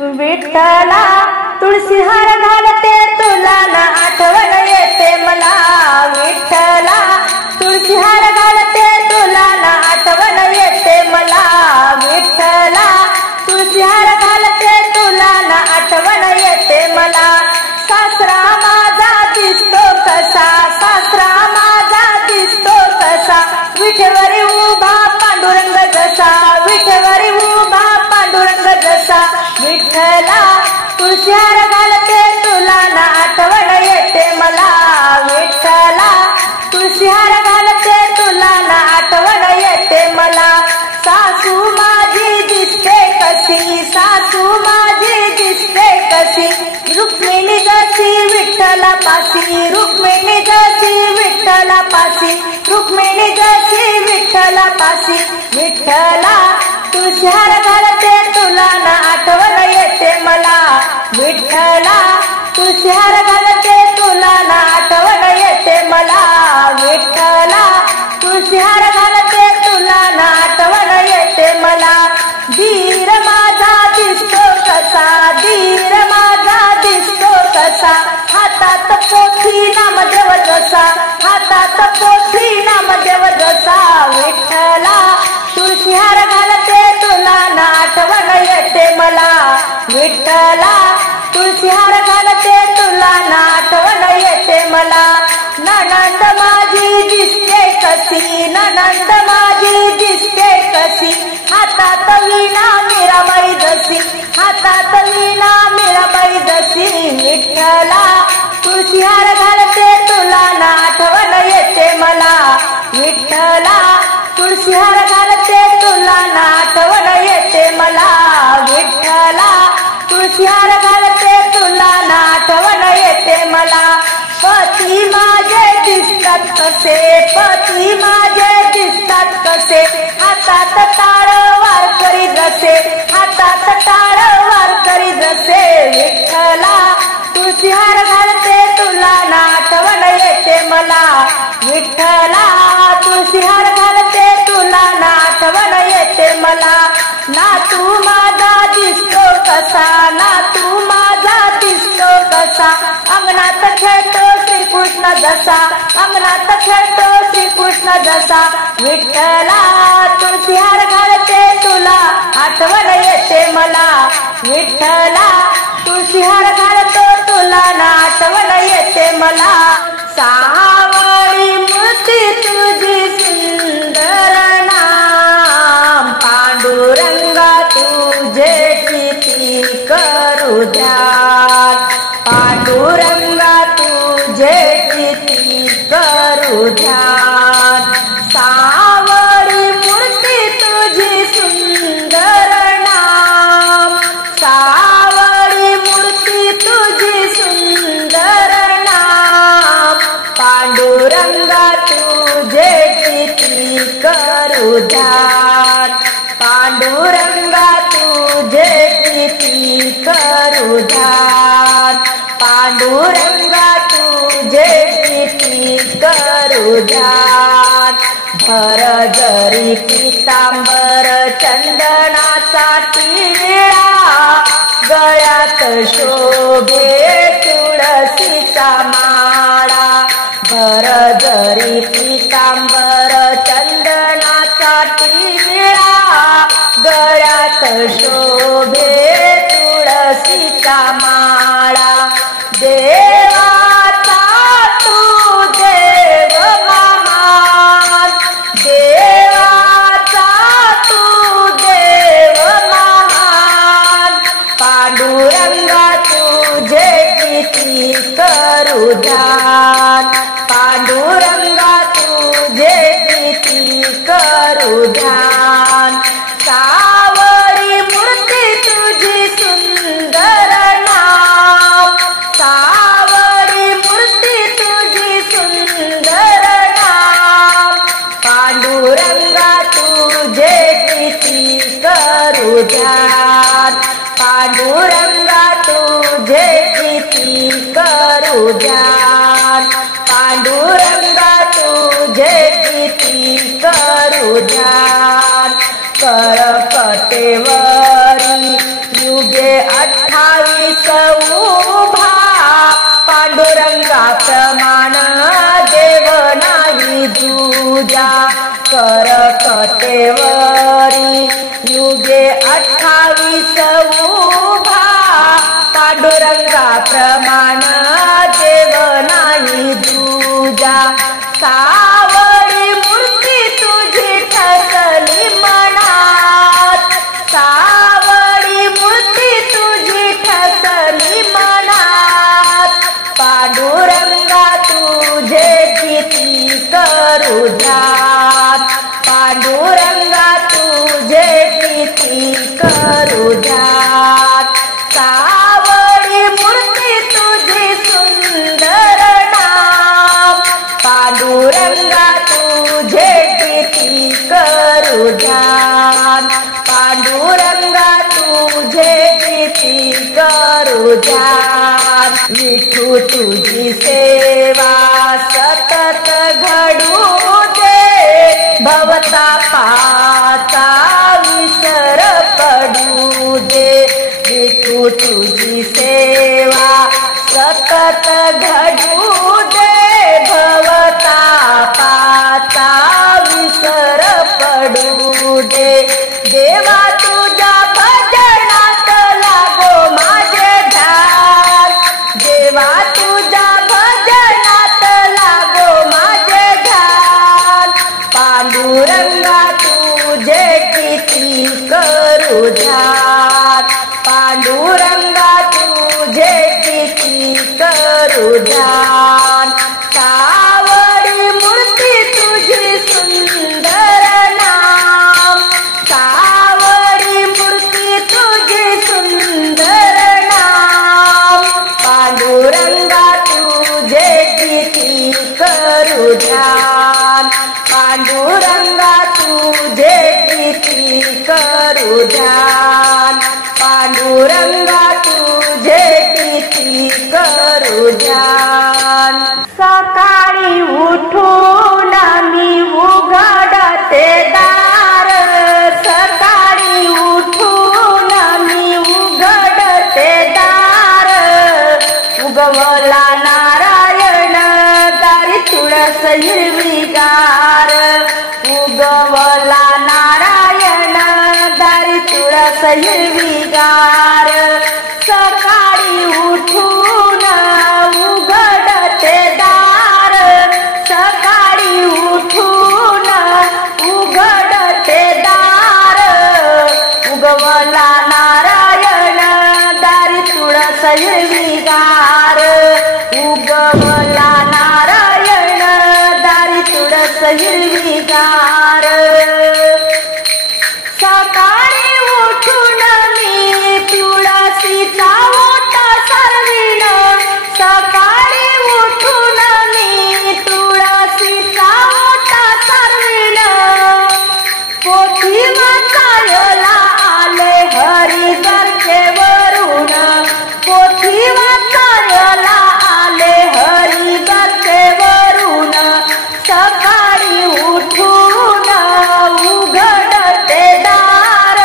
विठ्ठला तुळशी हार घालते तुला ना आठवण येते मला। विठ्ठला तुळशी हार घालते तुला ना आठवण येते मला। विठ्ठला तुळशी हार घालते तुला ना आठवण येते मला। सासरा माझा दिसतो कसा, सासरा माझा दिसतो कसा, विठेवरी उभा पांडुरंग जसा, विठेवरी उभा पांडुरंग जसा। विठ्ठला तुळशी हार घालते तुला ना आठवण येते मला। विठ्ठला तुळशी हार घालते तुला ना आठवण येते मला। सासू माझी दिसते कशी, सासू माझी दिसते कशी, रुक्मिणी जशी विठ्ठला पासी, रुक्मिणी जशी विठ्ठला पासी, रुक्मिणी जशी विठ्ठला पासी। विठ्ठला तुळशी हार घालते तुला ना आठवण येते मला। विठ्ठला तुळशी हार घालते तुला ना आठवण येते मला। विठ्ठला तुळशी हार घालते तुला ना आठवण येते मला। धीर माझा दिसतो कसा, धीर माझा दिसतो कसा, हातात पोथी नामदेव जसा, हातात पोथी नामदेव जसा। विठ्ठला तुळशी हार घालते तुला ना आठवण येते मला। विठ्ठला तुळशी हार घालते तुला ना आठवण येते मला। नणंद माझी दिसते कशी, नणंद माझी दिसते कशी, हातात वीणा मीराबाई जशी, हातात वीणा मीराबाई जशी। विठ्ठला तुळशी हार घालते तुला ना आठवण येते मला। विठ्ठला तुळशी हार घालते तुला ना आठवण येते मला। विठ्ठला तुळशी हार घालते तुला ना आठवण येते मला। पती माझे दिसतात कसे, पती माझे दिसतात कसे, हातात टाळ वार करी जसे, हातात टाळ वार करी जसे। विठ्ठला तुळशी हार घालते तुला ना आठवण येते मला। विठ्ठला तुळशी हार घालते तुला ना आठवण येते मला। नातू माझा दिसतो कसा, नातू माझा दिसतो कसा, अंगणात खेळतो श्रीकृष्ण जसा, अंगणात खेळतो श्रीकृष्ण जसा। विठ्ठला तुळशी हार घालते तुला आठवण येते मला। विठ्ठला तुळशी हार घालतो तुला ना आठवण येते मला। सावळी मूर्ती तुझी सुंदर नाम, पांडुरंगा तुझे किती करू ध्यान, पांडुरंगा तुझे किती करू ध्यान। सावळी मूर्ती तुझी सुंदर नाम, सावळी मूर्ती तुझी सुंदर नाम, पांडुरंगा तुझे किती करू ध्यान, पांडुरंगा तुझे किती करू ध्यान, पांडुरंगा तुझे किती करू ध्यान। भर जरी पीतांबर चंदनाचा टिळा, गळ्यात शोभे तुळशीचा माळा, भर जरी पीतांबर चंदनाचा टिळा, गळ्यात शोभे तुळशीचा माळा। देवाचा तू देव महान, देवाचा तू देव महान, पांडुरंगा तुझे किती करू ध्यान, पांडुरंगा तुझे किती करू ध्यान। सावळी मूर्ती तुझी सुंदर नाम, सावळी मूर्ती तुझी सुंदर नाम, पांडुरंगा तुझे किती करू ध्यान, पांडुरंगा तुझे किती करू ध्यान, पांडुरंगा तुझे किती करू ध्यान। करकटेवरी युगे 28 उभा पांडुरंगाप्रमाण देव नाही दूजा कर कटेवरी युगे 28 उभा पांडुरंगाप्रमाण देव नाही दूजा सावळी मूर्ती तुझी ठसली मनात सावळी मूर्ती तुझी ठसली मनात पांडुरंगा तुझे किती करू ध्यान पांडुरंगा तुझे किती करू ध्यान सावळी मूर्ती तुझी सुंदर नाम पांडुरंगा तुझे किती करू ध्यान पांडुरंगा तुझे किती करू ध्यान विठू तुझी सेवा सतत घडू दे भवतापाचा विसर पडू दे विठू तुझी सेवा सतत घडू दे भवतापाचा विसर पडू दे देवा तुझ्या भजनात लागो माझे ध्यान देवा तुझ्या भजनात लागो माझे ध्यान पांडुरंगा तुझे किती करू ध्यान पांडुरंगा तुझे किती करू ध्यान सावळी मूर्ती तुझी सुंदर नाम सावळी मूर्ती तुझी सुंदर नाम पांडुरंगा तुझे किती करू ध्यान पांडुरंगा तुझे किती करू ध्यान पांडुरंगा तुझे किती करू ध्यान सकाळी उठून मी उघडते दार सकाळी उठून मी उघडते दार उगवला नारायण दारी तुळस हिरवीगार उगवला नारायण दारी तुळस हिरवीगार सकाळी उठून उघडते दार सकाळी उठून उघडते दार उगवला नारायण दारी तुळस हिरवीगार उगवला नारायण दारी तुळस हिरवीगार सकाळी उठून मी तुळशीचा ओटा सरविण सकाळी उठून मी तुळशीचा ओटा सरविण पोथी वाचायला आले हरी गरजेवरून पोथी वाचायला आले हरी गरजेवरून सकाळी उठून उघडते दार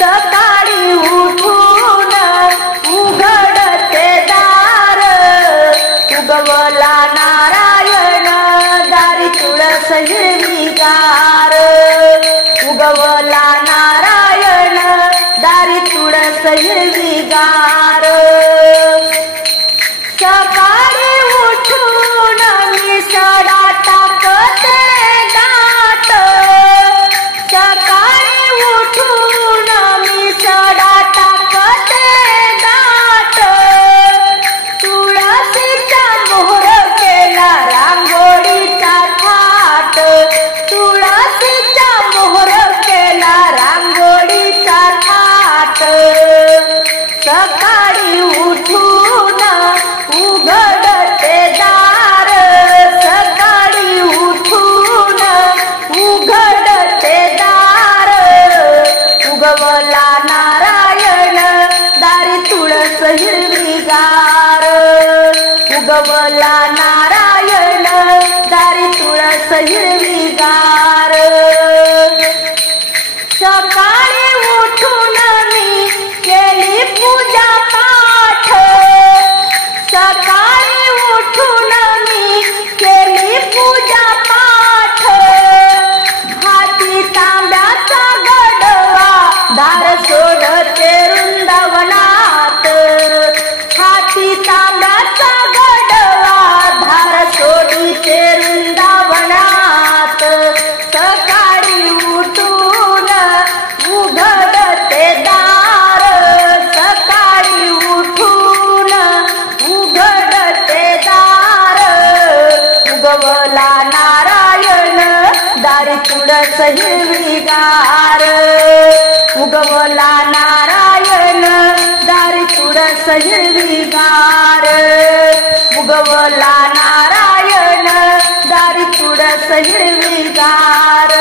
सकाळी उठून उघडते दार उगवला नारायण दारी तुळस हिरवीगार उगवला नारायण दारी तुळस हिरवीगार सकाळी उठून मी सडा टाकते दाट सकाळी उठून मी सडा टाकते दाट तुळशीचा मोहर केला रांगोळीचा थाट तुळशीचा मोहर केला रांगोळीचा थाट सकाळी उठून उघड हिरवीगार उगवला नारायण दारी पुढं हिरवीगार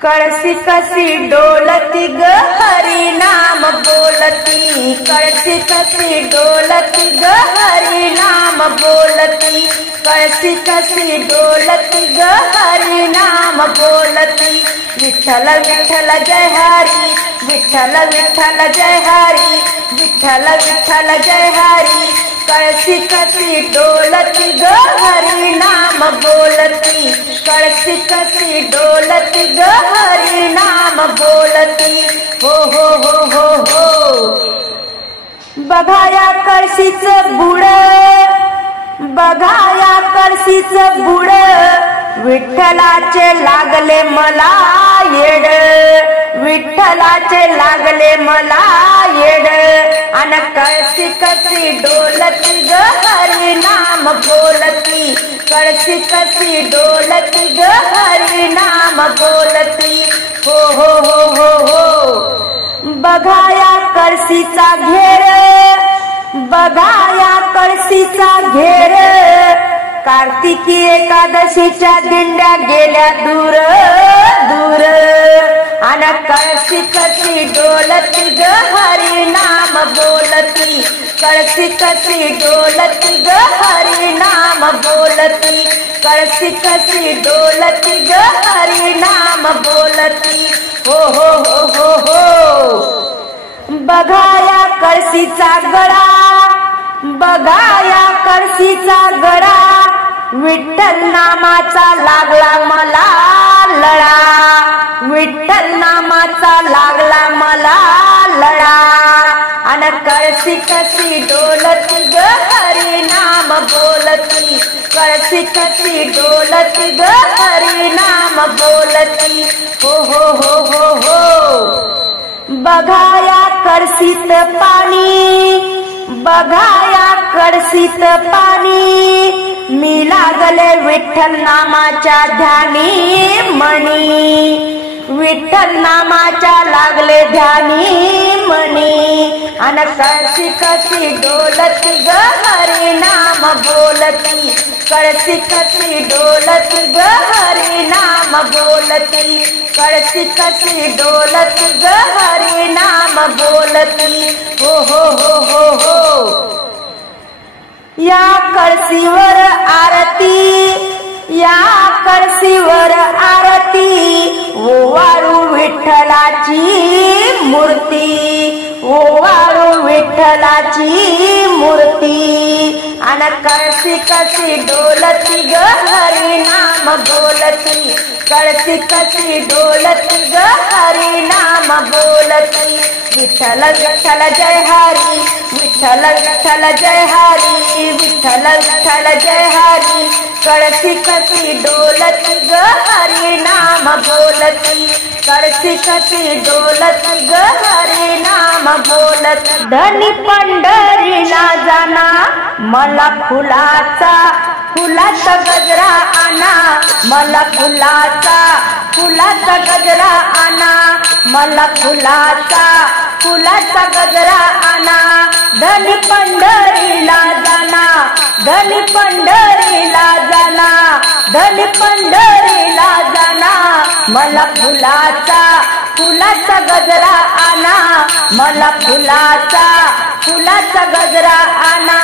कळसी कशी डोलती ग हरी नाम बोलती कळसी कशी डोलती ग हरी नाम बोलती कळसी कशी डोलती ग हरी नाम बोलती विठ्ठल विठ्ठल जय हरी विठ्ठल विठ्ठल जय हरी विठ्ठल विठ्ठल जय हरी कळसी कशी डोलती ग हरी नाम बोलती कळसी कशी डोलती ग हरी नाम बोलती हो हो हो हो हो बघाया कळशीचं बुड बघाया कळशीचं बुड विठ्ठलाचे लागले मला येड विठ्ठलाचे लागले मला येड अन कळशी कशी डोलती ग हरी नाम बोलती कळशी कशी डोलती ग हरी नाम बोलती हो हो हो हो हो बघाया कळशीचा घेर बघाया कळशीचा घेर कार्तिकी एकादशीच्या दिंड्या गेल्या दूर दूर अन कळशी कशी डोलती ग हरी नाम बोलती कळशी कशी डोलती ग हरी नाम बोलती कळशी कशी डोलती ग हरी नाम बोलती हो हो हो हो हो बघाया कळशीचा गळा बघाया कळशीचा गळा विठ्ठल नामाचा लागला मला लळा विठ्ठल नामाचा लागला मला लळा अन कळशी कशी डोलती ग हरी नाम बोलती कळशी कशी डोलती ग हरी नाम बोलती हो हो हो हो हो बघाया कळशीत पाणी बघाया कळशीत पाणी मी लागले विठ्ठल नामाच्या ध्यानी मणी विठ्ठल नामाच्या लागले ध्यानी मणी अन कळशी कशी डोलती ग हरी नाम बोलती कळशी कशी डोलती ग हरी नाम बोलती कळशी कशी डोलती ग हरी नाम बोलती हो हो हो हो हो या कळशीवर आरती या कळशीवर आरती ओवाळू विठ्ठलाची मूर्ती ओवाळू विठ्ठलाची मूर्ती अन कळशी कशी डोलती ग हरी नाम बोलती कळशी कशी डोलती ग हरी नाम बोलती विठ्ठल विठ्ठल जय हरी विठ्ठल विठ्ठल जय हरी विठ्ठल विठ्ठल जय हरी कळशी कशी डोलती ग हरी नाम बोलती कळशी कशी डोलती ग हरी नाम बोलती धनी पंढरीला जाना मला फुलाचा गजरा आणा मला फुलाचा गजरा आणा मला फुलाचा गजरा आणा धनी पंढरीला जाना धनी पंढरीला जाना धनी पंढरीला जाना मला फुलाचा गजरा आणा मला फुलाचा गजरा आणा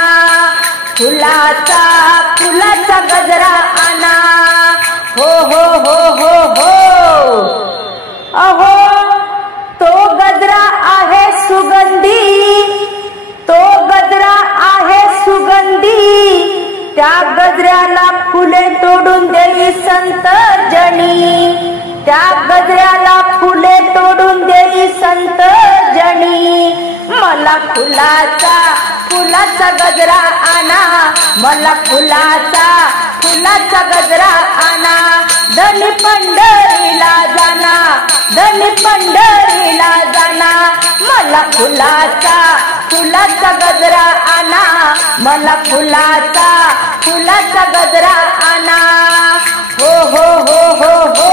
फुलाचा गजरा आणा हो हो हो हो हो अहो तो गजरा आहे सुगंधी तो गजरा आहे सुगंधी त्या गजऱ्याला फुले तोडून देई संत जनी त्या गजऱ्याला फुले तोडून देई संत जनी मला फुलाचा गजरा आणा मला फुलाचा गजरा आणा धनी पंढरीला जाना धनी पंढरीला जाना मला फुलाचा गजरा आणा मला फुलाचा गजरा आणा हो हो हो हो हो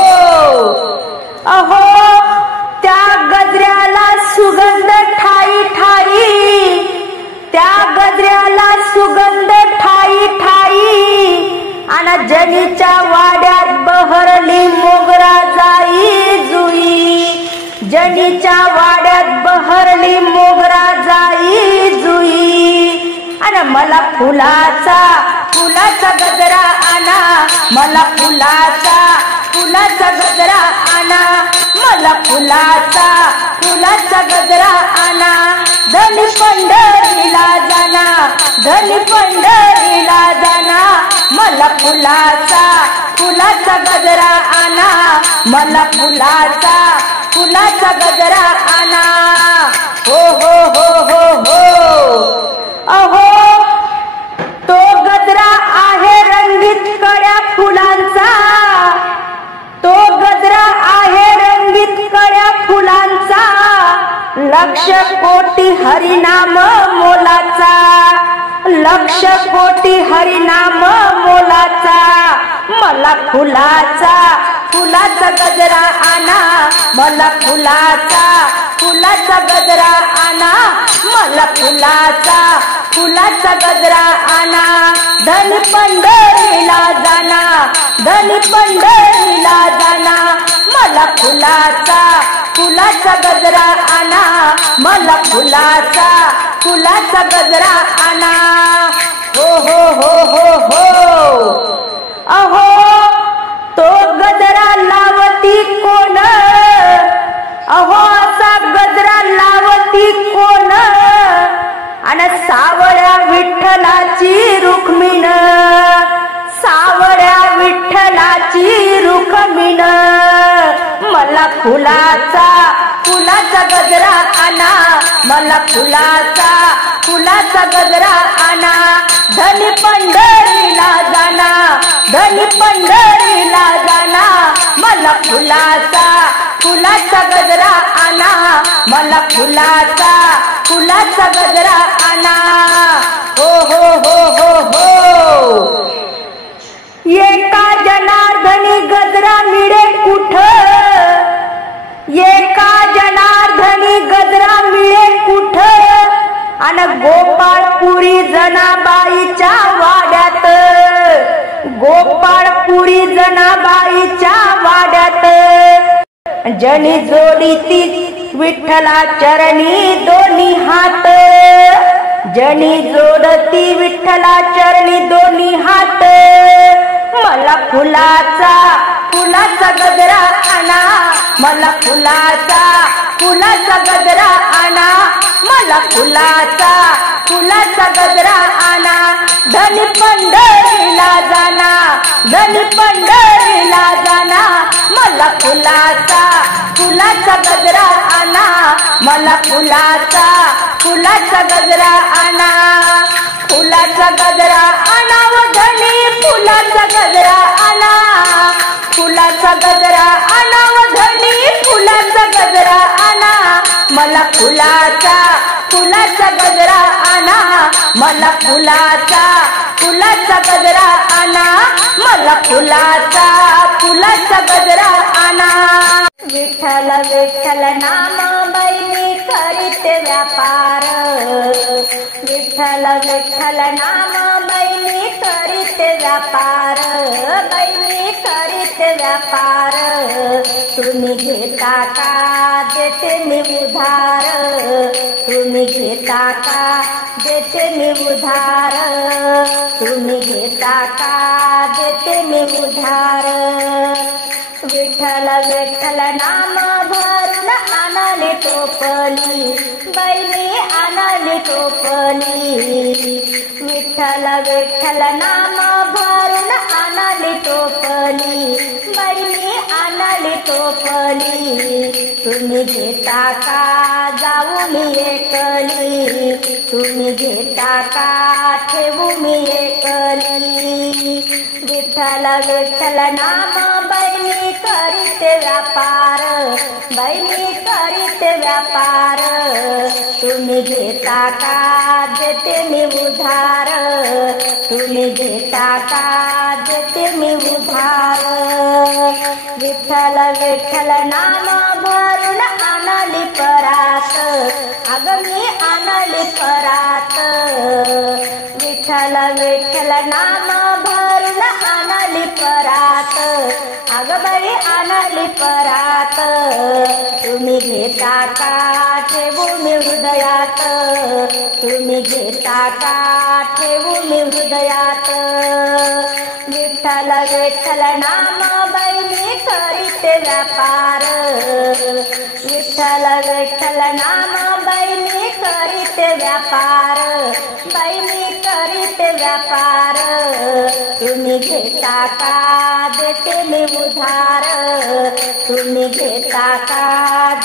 अहो त्या गजऱ्याला सुगंध ठाई ठाई भरली मोगरा जाई जुई आणि मला फुलाचा गजरा आणा, मला फुलाचा गजरा आणा, मला फुलाचा गजरा आणा. धनी पंढरीला जाना, धनी पंढरीला जाना, मला फुलाचा गजरा आणा, मला फुलाचा गजरा आणा. हो हो हो हो हो. अहो तो गजरा आहे रंगीत कळ्या फुलांचा, तो गजरा आहे रंगीत कळ्या फुलांचा, लक्ष कोटी हरिनाम मोलाचा, लक्ष कोटी हरिनाम मोलाचा. मला फुलाचा गजरा आणा, मला फुलाचा गजरा आणा, मला फुलाचा गजरा आणा. धनी पंढरीला जाना, धनी पंढरीला जाना, मला फुलाचा गजरा आणा, मला फुलाचा गजरा आणा. हो हो हो हो हो. अहो तो गजरा लावती कोण, अहो असा गजरा लावती कोण, आणि सावळ्या विठ्ठलाची रुक्मिण, सावळ्या विठ्ठलाची रुक्मिण. मला फुलाचा गजरा आणा, मला फुलाचा गजरा आणा. धनी पंढरीला जाना, धनी पंढरीला जाना, मला फुलाचा गजरा आणा, मला फुलाचा गजरा आणा. हो हो हो हो हो. एका जनार्दनी गजरा मिळे कुठ, एका जनार्दनी गजरा मिळे कुठ, आणि गोपाळपुरी जनाबाईच्या वाड्यात, गोपाळपुरी जनाबाईच्या वाड्यात. जनी जोडी ती विठ्ठला चरणी दोन्ही हात, जनी जोडती विठ्ठला चरणी दोन्ही हात. मला फुलाचा गजरा आणा, मला फुलाचा गजरा आणा, मला फुलाचा गजरा आणा. धनी पंढरीला जाना, धनी पंढरीला जाना, मला फुलाचा गजरा आणा, मला फुलाचा गजरा आणा. फुलाचा गजरा आणा व धनी फुलाचा गजरा आणा, फुलाचा गजरा आणा व धनी फुलाचा गजरा आणा, मला फुलाचा गजरा आणा, मला फुलाचा गजरा आणा, मला फुलाचा गजरा आणा. विठ्ठल विठ्ठल नाम बैनी करीत व्यापार, विठ्ठल विठ्ठल नाम बैनी करीत व्यापार, बैनी करीत व्यापार. तुम्ही घेता का देते मी उधार, तुम्ही घेता का देते मी उधार, तुम्ही घेता का देते मी उधार. विठ्ठल विठ्ठल नाम भरून आणली टोपली, बैनी आणली टोपली. विठ्ठल विठ्ठल नाम भरून आणली टोपली, बैनी आणली टोपली. तुम्ही घेता का जाऊ मी एकली, तुम्ही घेता का ठेवू मी एकली. विठ्ठल विठ्ठल नाम बैनी करीत व्यापार, बैनी करीत व्यापार. तुम्ही घेता का देते मी उधार, तुम्ही घेता का देते मी उधार. विठ्ठल विठ्ठल नाम भरून आणली परात, अगं मी आणली परात. विठ्ठल विठ्ठल नाम भरून आणली परात, अगं अगं बाई आणली परात, तुम्ही घेता का ठेवू मी हृदयात, तुम्ही घेता का ठेवू मी हृदयात. विठ्ठल विठ्ठल नाम बाई मी करीते व्यापार, विठ्ठल विठ्ठल नाम बाई मी करीते व्यापार, बाई मी करीते व्यापार. तुम्ही घेता का देते मी उधार, तुम्ही घेता का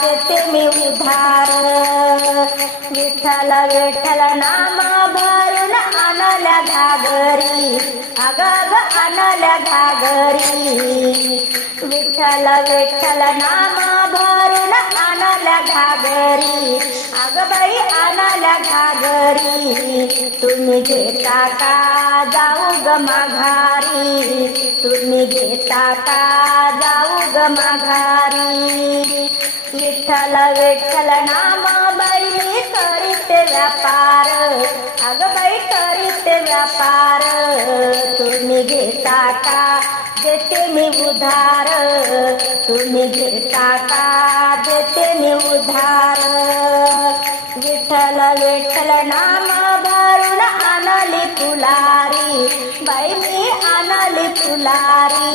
देते मी उधार. विठ्ठल विठ्ठल नाम भरून आणल्या घागरी, अगं आणल्या घागरी. विठ्ठल विठ्ठल नाम भरून आणल्या घागरी, अगं बाई आणल्या घागरी. तुम्ही घेता का जाऊ ग माघारी, तुम्ही घेता का जाऊ ग माघारी. विठ्ठल विठ्ठल नाम बाई मी करीते व्यापार, अगं बाई करीते व्यापार. तुम्ही घेता का देते मी उधार, तुम्ही घेता का देते मी उधार. विठ्ठल विठ्ठल नाम भरून आणली फुलारी, बाई मी आणली फुलारी.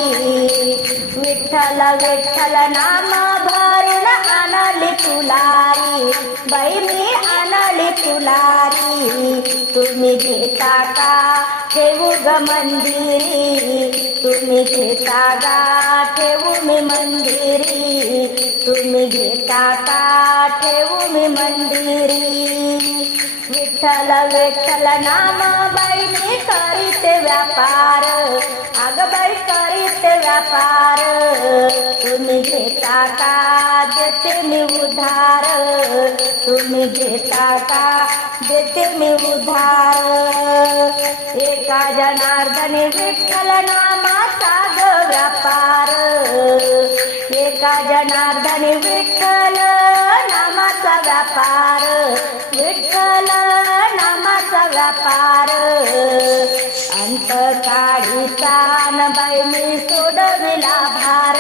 विठ्ठल विठ्ठल नाम भरून आणली फुलारी, बाई मी आणली फुलारी. तुम्ही घेता का ठेवू ग मंदिरी, तुम्ही घेता का ठेवू मी मंदिरी, तुम्ही घेता का ठेवू मी मंदिरी. विठ्ठल विठ्ठल नाम बाई मी करीते व्यापार, अगं बाई करीते व्यापार. तुम्ही घेता का देते मी उधार, तुम्ही घेता का देते मी उधार. एका जनार्दनी विठ्ठल नामाचा ग व्यापार, एका जनार्दनी विठ्ठल नामाचा व्यापार, विठ्ठल नामाचा व्यापार. अंत काढीचा न बाई मी सोडविला भार,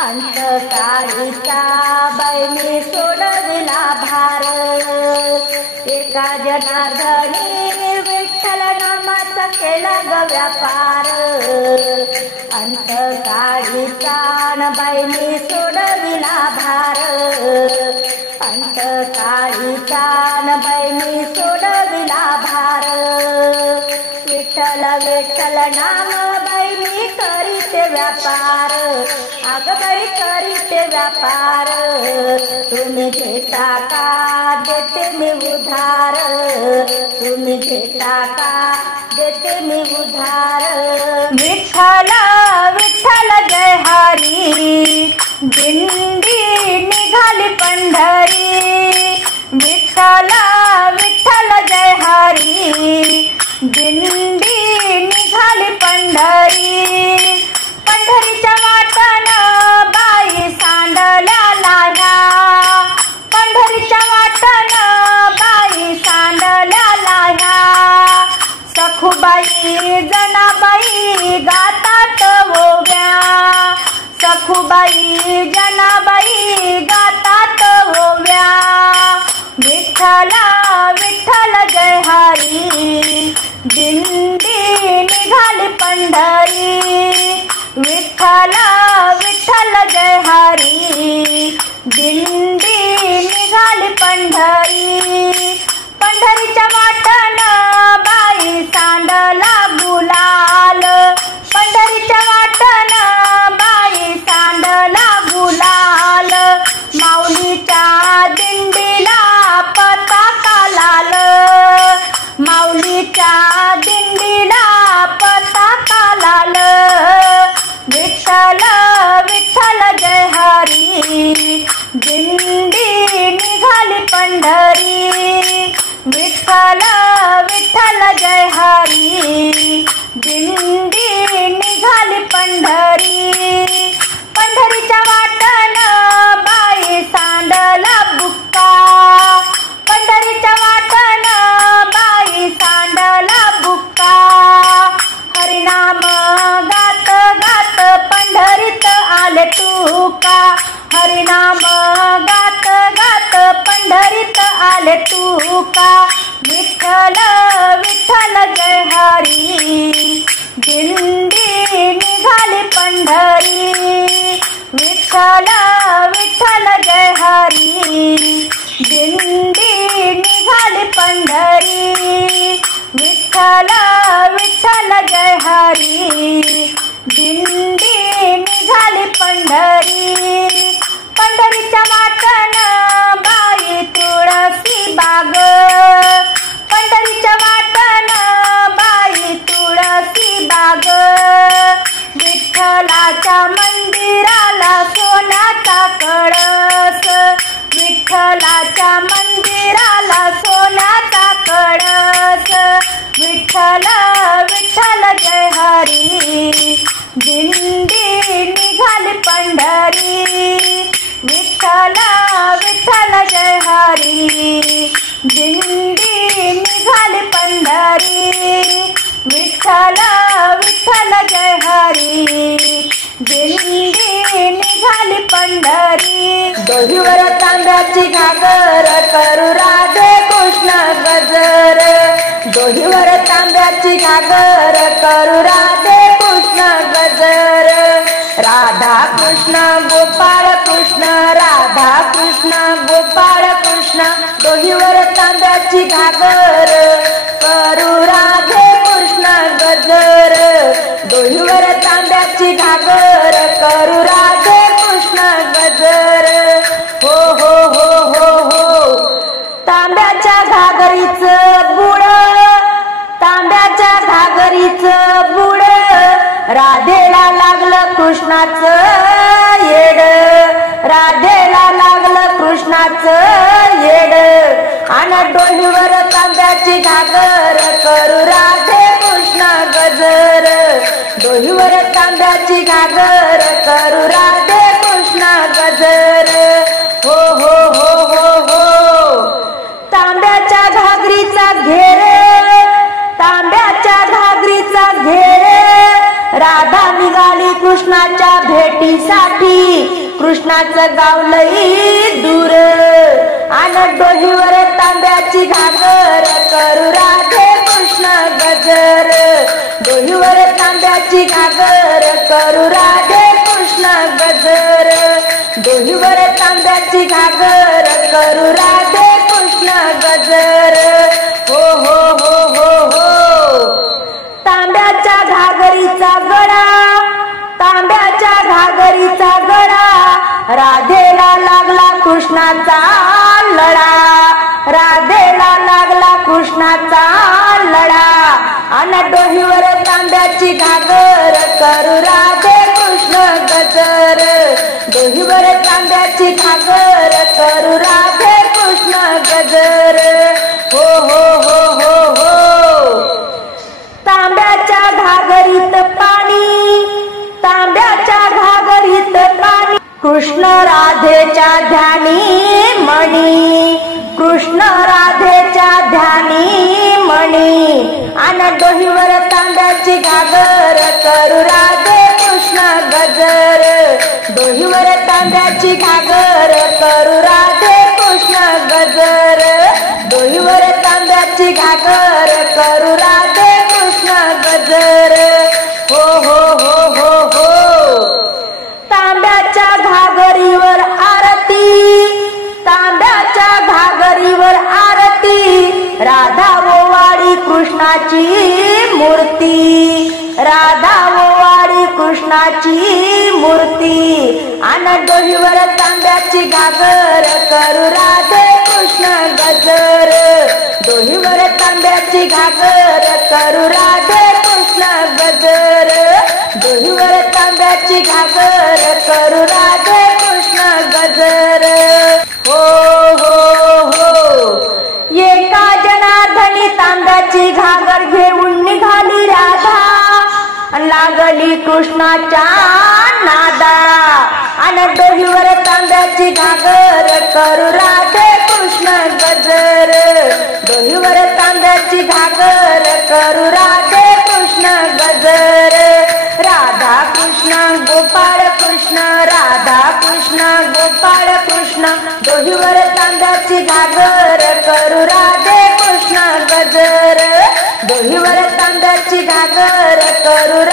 अंत काढीचा बाई मी सोडविला भार. एका जनार्दनी विठ्ठल नामाचा केला ग व्यापार, अंत काढीचा न बाई मी सोडविला भार, अंत काळीचा न बाई मी सोडविला भार. विठ्ठल विठ्ठल नाम बाई मी करीते व्यापार, अगं बाई करीते व्यापार. तुम्ही घेता का देते मी उधार, तुम्ही घेता का देते मी उधार. विठ्ठल विठ्ठल जय हरी, दिंडी निघाली पंढरी. विठ्ठल विठ्ठल जय हरी, दिंडी निघाली पंढरी. पंढरीच्या वाटन बाई सांडल्या लाह्या, पंढरीच्या वाटन बाई सांडल्या लाह्या. सखुबाई जनाबाई गातात ओव्या, सखुबाई जनाबाई गातात ओव्या. विठ्ठल विठ्ठल जय हरी, दिंडी निघाली पंढरी. विठ्ठल विठ्ठल जय हरी, दिंडी निघाली पंढरी. पंढरीच्या वाटन बाई सांडला गुलाल, पंढरीच्या वाटन बाई सांडला गुलाल. माऊलीच्या दिंडीला पताका लाल, माऊलीच्या दिंडीला पताका लाल. विठ्ठल विठ्ठल जय हरी, दिंडी निघाली पंढरी. विठ्ठल विठ्ठल जय हरी, दिंडी निघाली पंढरी. पंढरीच्या वाटन बाई सांडला बुक्का, पंढरीच्या वाटन बाई सांडला बुक्का. हरिनाम गात गात पंढरी निघाले तुका विठ्ठल विठ्ठल जय हरी दिंडी निघाली पंढरी विठ्ठल विठ्ठल जय हरी दिंडी निघाली पंढरी विठ्ठल विठ्ठल जय हरी दिंडी निघाली पंढरी पंढरीच्या वाटन बाई तुळशी बाग पंढरीच्या वाटन बाई तुळशी बाग विठ्ठलाच्या मंदिराला सोन्याचा कळस विठ्ठलाच्या मंदिराला सोन्याचा कळस विठ्ठल विठ्ठल जय हरी दिंडी निघाली पंढरी विठ्ठल विठ्ठल जय हरी दिंडी निघाली पंढरी विठ्ठल विठ्ठल जय हरी दिंडी निघाली पंढरी दोहीवर तांब्याची घागर करू राधे कृष्ण गजर दोहीवर तांब्याची घागर करू राधे कृष्ण गजर राधा कृष्ण गोपाळ कृष्ण राधा कृष्ण गोपाळ कृष्ण दोहीवर तांब्याची घागर करू राधे कृष्ण गजर दोहीवर तांब्याची घागर करू राधे कृष्ण गजर हो हो हो हो हो तांब्याच्या घागरीचं बुड तांब्याच्या घागरीचं बुड राधेला लागलं कृष्णाचं येड राधेला लागलं कृष्णाचं येड आणि डोहीवर तांब्याची घागर करू राधे कृष्ण गजर डोहीवर तांब्याची घागर करू राधे कृष्ण गजर हो हो हो हो हो तांब्याच्या घागरीचा घेर तांब्याच्या घागरीचा घेर राधा निघाली कृष्णाच्या भेटीसाठी कृष्णाचं गाव लई दूर आणि डोहीवर तांब्याची घागर करू राधे कृष्ण गजर डोहीवर तांब्याची घागर करू राधे कृष्ण गजर डोहीवर तांब्याची घागर करू राधे कृष्ण गजर हो हो हो हो हो तांब्याच्या घागरीचा गळा तांब्याच्या घागरीचा गळा राधेला लागला कृष्णाचा लळा राधेला लागला कृष्णाचा लळा आणि डोहीवर तांब्याची घागर करू राधे कृष्ण गजर डोहीवर तांब्याची घागर करू राधे कृष्ण गजर हो हो हो हो हो तांब्याच्या घागरीत पाणी तांब्याच्या घागरीत पाणी कृष्ण राधेच्या ध्यानी मणी कृष्ण राधेच्या ध्यानी मणी आणि डोहीवर तांब्याची घागर करू राधे कृष्ण गजर डोहीवर तांब्याची घागर करू राधे कृष्ण गजर डोहीवर तांब्याची घागर करू राधे कृष्ण गजर हो हो हो हो हो तांब्याच्या घागरीवर आरती तांब्याच्या घागरीवर आरती राधा ओवाळी कृष्णाची मूर्ती राधा ओवाळी कृष्णाची मूर्ती आणि डोहीवर तांब्याची घागर करू राधे कृष्ण गजर डोहीवर तांब्याची घागर करू राधे कृष्ण गजर डोहीवर तांब्याची घागर करू राधे कृष्ण गजर हो हो हो एका जनार्दनी तांब्याची घागर घेऊन निघाली राधा लागली कृष्णाच्या नादा आणि डोहीवर तांब्याची घागर करू राधे कृष्ण गजर डोहीवर तांब्याची घागर करू राधे कृष्ण गजर राधा कृष्ण गोपाळ कृष्ण राधा कृष्ण गोपाळ कृष्ण डोहीवर तांब्याची घागर दहीवर तांब्याची घागर करू